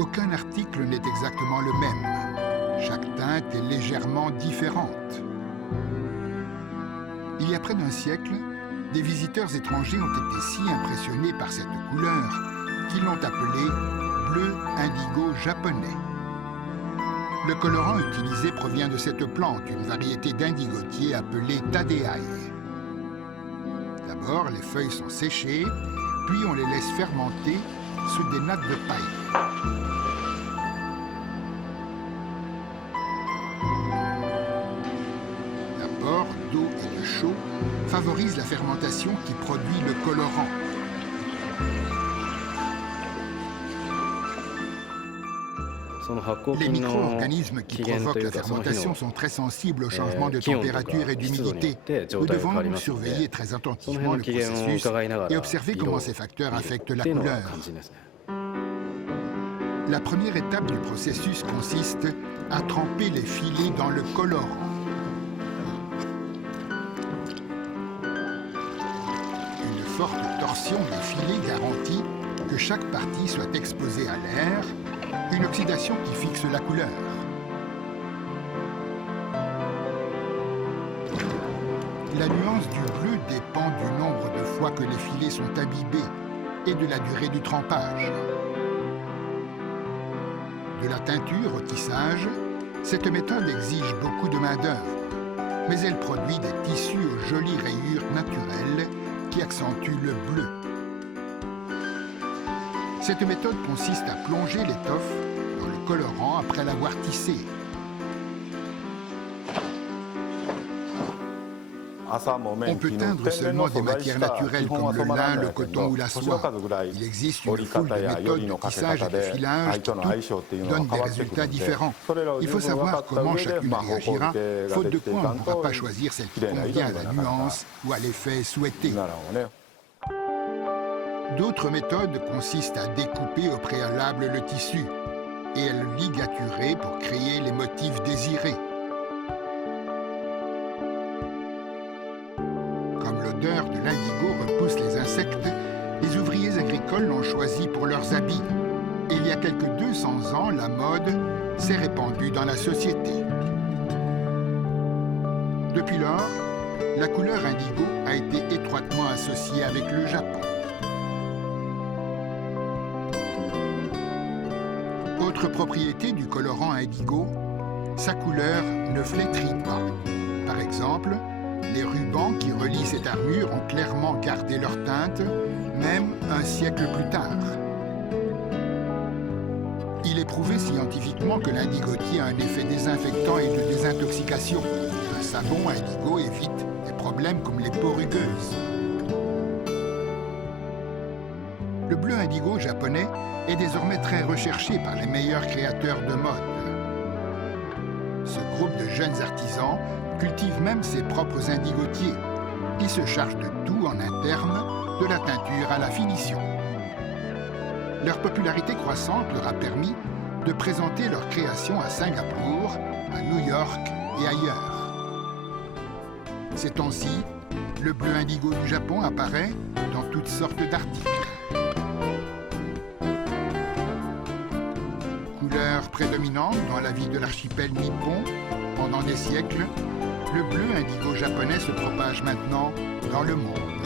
Aucun article n'est exactement le même. Chaque teinte est légèrement différente. Il y a près d'un siècle, des visiteurs étrangers ont été si impressionnés par cette couleur qu'ils l'ont appelée bleu indigo japonais. Le colorant utilisé provient de cette plante, une variété d'indigotier appelée Tadeai. D'abord, les feuilles sont séchées, puis on les laisse fermenter sous des nattes de paille. L'apport d'eau et de chaud favorise la fermentation qui produit le colorant. Les micro-organismes qui provoquent la fermentation sont très sensibles au changement de température et d'humidité. Nous devons donc surveiller très attentivement le processus et observer comment ces facteurs affectent la couleur. La première étape du processus consiste à tremper les filets dans le colorant. Une forte torsion des filets garantit que chaque partie soit exposée à l'air, une oxydation qui fixe la couleur. La nuance du bleu dépend du nombre de fois que les filets sont imbibés et de la durée du trempage. De la teinture au tissage, cette méthode exige beaucoup de main-d'œuvre, mais elle produit des tissus aux jolies rayures naturelles qui accentuent le bleu. Cette méthode consiste à plonger l'étoffe dans le colorant après l'avoir tissé. On peut teindre seulement des matières naturelles comme le lin, le coton ou la soie. Il existe une foule de méthodes de tissage et de filage qui toutes donnent des résultats différents. Il faut savoir comment chacune réagira, faute de quoi on ne pourra pas choisir celle qui convient à la nuance ou à l'effet souhaité. D'autres méthodes consistent à découper au préalable le tissu et à le ligaturer pour créer les motifs désirés. Comme l'odeur de l'indigo repousse les insectes, les ouvriers agricoles l'ont choisi pour leurs habits. Et il y a quelques 200 ans, la mode s'est répandue dans la société. Depuis lors, la couleur indigo a été étroitement associée avec le Japon. Autre propriété du colorant indigo, sa couleur ne flétrit pas. Par exemple, les rubans qui relient cette armure ont clairement gardé leur teinte, même un siècle plus tard. Il est prouvé scientifiquement que l'indigotier a un effet désinfectant et de désintoxication. Un savon indigo évite des problèmes comme les peaux rugueuses. Le bleu indigo japonais est désormais très recherché par les meilleurs créateurs de mode. Ce groupe de jeunes artisans cultive même ses propres indigotiers. Ils se chargent de tout en interne, de la teinture à la finition. Leur popularité croissante leur a permis de présenter leurs créations à Singapour, à New York et ailleurs. Ces temps-ci, le bleu indigo du Japon apparaît dans toutes sortes d'articles. Couleur prédominante dans la vie de l'archipel nippon pendant des siècles, le bleu indigo japonais se propage maintenant dans le monde.